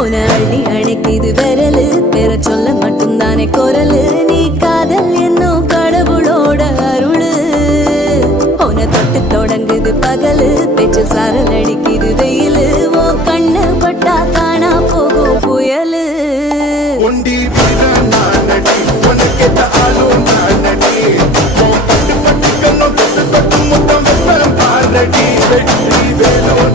உன அள்ளி அணைக்குது விரலு பெற சொல்ல மட்டும்தானே குரலு நீ காதல் என்னும் கடவுளோட அருளு உன தொட்டு தொடங்குது பகலு பேச்சில் சாரல் அடிக்குது வெயிலு ஓ கண்ணு பட்டா காணா போகும் புயலு ஒண்டி வீரன் நானடி உனக்கேத்த ஆளும் நானடி பட்டு பட்டு கண்ணம் தொட்டு தொட்டு முத்தம் வெப்பம் பாரடி வெற்றி வேணும்